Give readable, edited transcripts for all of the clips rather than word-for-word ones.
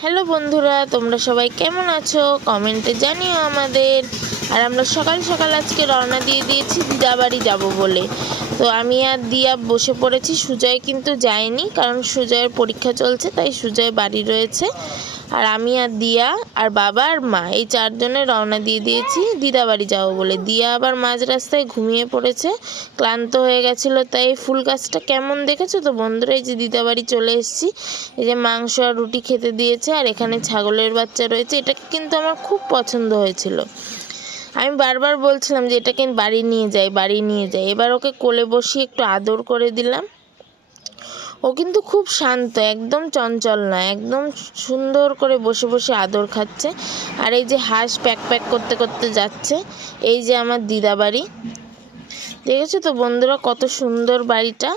Hello বন্ধুরা, তোমরা সবাই কেমন আছো? কমেন্টে জানিও আমাদের। আর আমরা সকাল সকাল আজকে রওনা দিয়ে দিয়েছি দিদাবাড়ি যাব বলে। তো আমি আর দিয়া বসে পড়েছি। সুজয় কিন্তু যায়নি, কারণ সুজয়ের পরীক্ষা চলছে, তাই সুজয় বাড়ি রয়েছে। আর আমি আর দিয়া আর বাবা আর মা এই চারজনে রওনা দিয়ে দিয়েছি দিদাবাড়ি যাবো বলে। দিয়া আবার মাঝ রাস্তায় ঘুমিয়ে পড়েছে, ক্লান্ত হয়ে গেছিলো। তাই ফুল গাছটা কেমন দেখেছো তো বন্ধুরা? এই যে দিদাবাড়ি চলে এসেছি, এই যে মাংস আর রুটি খেতে দিয়েছে, আর এখানে ছাগলের বাচ্চা রয়েছে। এটা কিন্তু আমার খুব পছন্দ হয়েছিল। আমি বারবার বলছিলাম যে এটাকে বাড়ি নিয়ে যাই, বাড়ি নিয়ে যাই। এবার ওকে কোলে বসিয়ে একটু আদর করে দিলাম। ও কিন্তু খুব শান্ত, একদম চঞ্চল না, একদম সুন্দর করে বসে বসে আদর খাচ্ছে। আর এই যে হাঁস প্যাক প্যাক করতে করতে যাচ্ছে। এই যে আমার দিদাবাড়ি, দেখেছো তো বন্ধুরা কত সুন্দর বাড়িটা।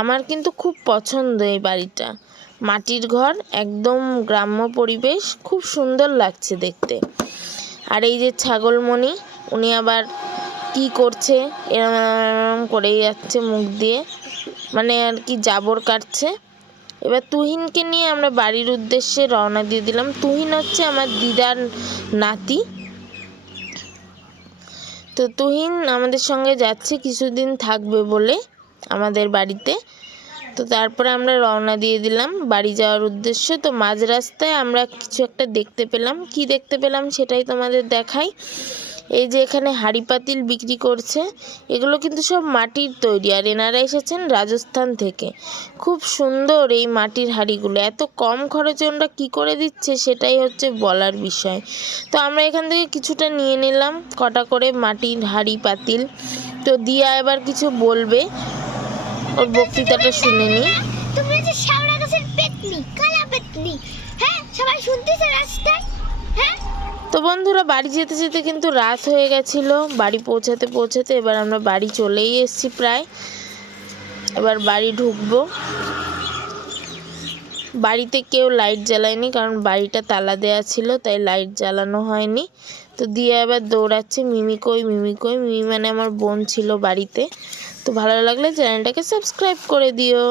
আমার কিন্তু খুব পছন্দ এই বাড়িটা। মাটির ঘর, একদম গ্রাম্য পরিবেশ, খুব সুন্দর লাগছে দেখতে। আর এই যে ছাগলমণি, উনি আবার কি করছে, এরম করেই যাচ্ছে মুখ দিয়ে, মানে আর কি জাবর কাটছে। এবার তুহিনকে নিয়ে আমরা বাড়ির উদ্দেশ্যে রওনা দিয়ে দিলাম। তুহিন হচ্ছে আমার দিদার নাতি। তো তুহিন আমাদের সঙ্গে যাচ্ছে, কিছুদিন থাকবে বলে আমাদের বাড়িতে। তো তারপরে আমরা রওনা দিয়ে দিলাম বাড়ি যাওয়ার উদ্দেশ্যে। তো মাঝ রাস্তায় আমরা কিছু একটা দেখতে পেলাম। কি দেখতে পেলাম সেটাই তোমাদের দেখাই। এই যে এখানে হাঁড়ি পাতিল বিক্রি করছে, এগুলো কিন্তু সব মাটির তৈরি, আর এনারা এসেছেন রাজস্থান থেকে। খুব সুন্দর এই মাটির হাঁড়িগুলো, এত কম খরচে ওনারা কী করে দিচ্ছে সেটাই হচ্ছে বলার বিষয়। তো আমরা এখান থেকে কিছুটা নিয়ে নিলাম, কটা করে মাটির হাঁড়ি পাতিল। তো দিয়া এবার কিছু বলবে, ওর বক্তৃতাটা শুনে নিই। তুমি যে শাওড়া গাছের পেতনি, কালা পেতনি, হ্যাঁ সবাই শুনতেছে রাস্তায়, হ্যাঁ। তো বন্ধুরা বাড়ি যেতে যেতে কিন্তু রাত হয়ে গেছিল। বাড়ি পৌঁছাতে পৌঁছাতে এবার আমরা বাড়ি চলেই এসেছি প্রায়। এবার বাড়ি ঢুকবো। বাড়িতে কেউ লাইট জ্বালায়নি, কারণ বাড়িটা তালা দেওয়া ছিল, তাই লাইট জ্বালানো হয়নি। তো দিয়ে এবার দৌড়াচ্ছে, মিমি কই, মিমি কই। মিমি মানে আমার বোন ছিল বাড়িতে। তো ভালো লাগলে চ্যানেলটাকে সাবস্ক্রাইব করে দিও।